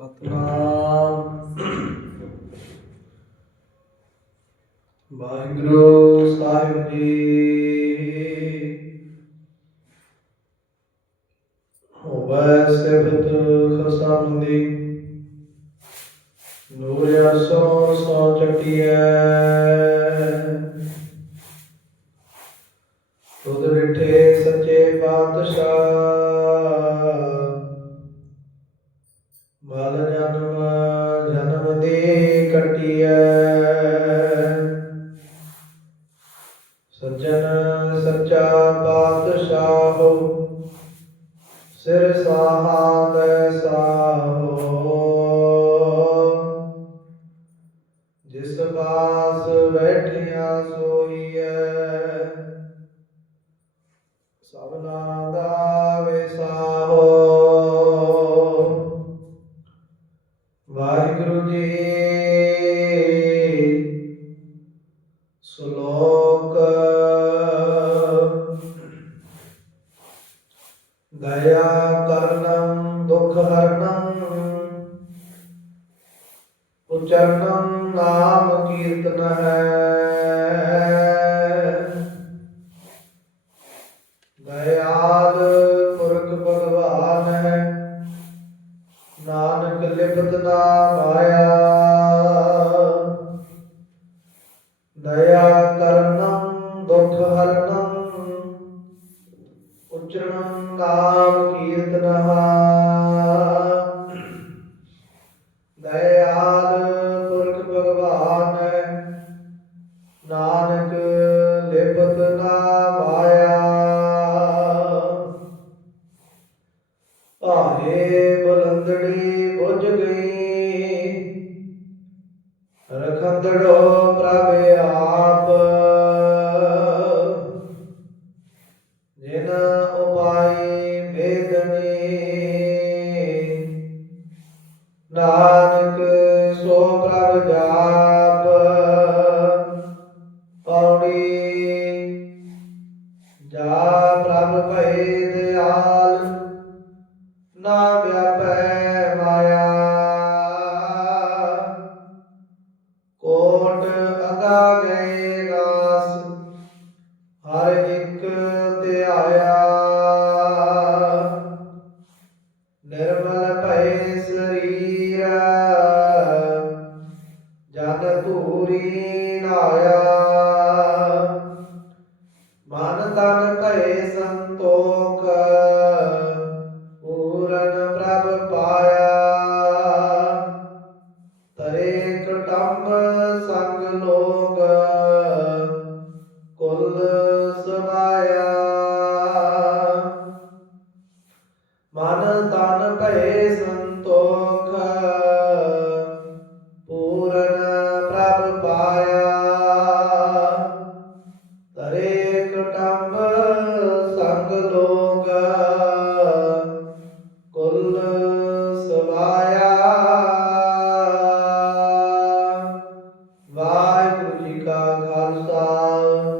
ਸਤਨਾਮ। ਵਾਹਿਗੁਰੂ ਸਾਹਿਬ ਜੀ। ਹੋਵੇ ਸਿਫਤ ਖਸਮ ਦੀ ਨੂਰ ਅਸੋ ਸੋ ਚਟਿਐ। ਸੱਜਣ ਸੱਚਾ ਪਾਤਸ਼ਾਹ ਸਿਰ ਸਾਹਾਦ ਸਾਹੋ। ਜਿਸ ਪਾਸ ਬੈਠਿਆ ਸੋਈਐ, ਸਭਨਾ ਦਾ ਵਿਸਾਹੋ ਵਾਹਿਗੁਰੂ ਜੀ ਸ਼ਲੋਕ ਦਇਆ ਕਰਨੰ, ਦੁਖ ਹਰਨੰ, ਉਚਰਨੰ ਨਾਮ ਕੀਰਤਨ ਹੈ। ਦਇਆਲ ਪੁਰਖ ਭਗਵਾਨ ਹੈ, ਨਾਨਕ ਲਿਪਤ ਨਾਮ ਮਾਇਆ ਦਇਆ ਕਰਨੰ ਉਚਰਣੰ ਨਾਮ ਕੀਰਤਨః ਦਇਆਲ ਪੁਰਖ ਭਗਵਾਨ ਨਾਨਕ ਲਿਪਤ ਨਾ ਮਾਇਆ ਭਾਏ ਬਲੰਦੜੀ ਬੁਝ ਗਈ ਰਖੰਦੜੋ ਪ੍ਰਭ ਹੋਏ ਦਿਆਲ ਨਾ ਵਿਆਪੈ ਮਾਇਆ। ਕੋਟ ਅਗਾ ਗਏ ਰਾਸ ਹਰ ਇੱਕ ਧਿਆਇਆ। ਨਿਰਮਲ ਭਏ ਸਰੀਰਾ, ਜਨ ਧੂਰੀ ਨਾਇਆ। ਮਨ ਤਨ ਭਏ ਸੰਤੋਖ, ਪੂਰਨ ਪ੍ਰਭ ਪਾਇਆ। ਤਰੇ ਕਟੰਬ ਸੰਗ ਲੋਗ ਕੁਲ ਸਮਾਇਆ ਮਨ ਤਨ ਭਏ ਸੰਤੋਖ ਜੀ ਕਾ ਖਾਲਸਾ।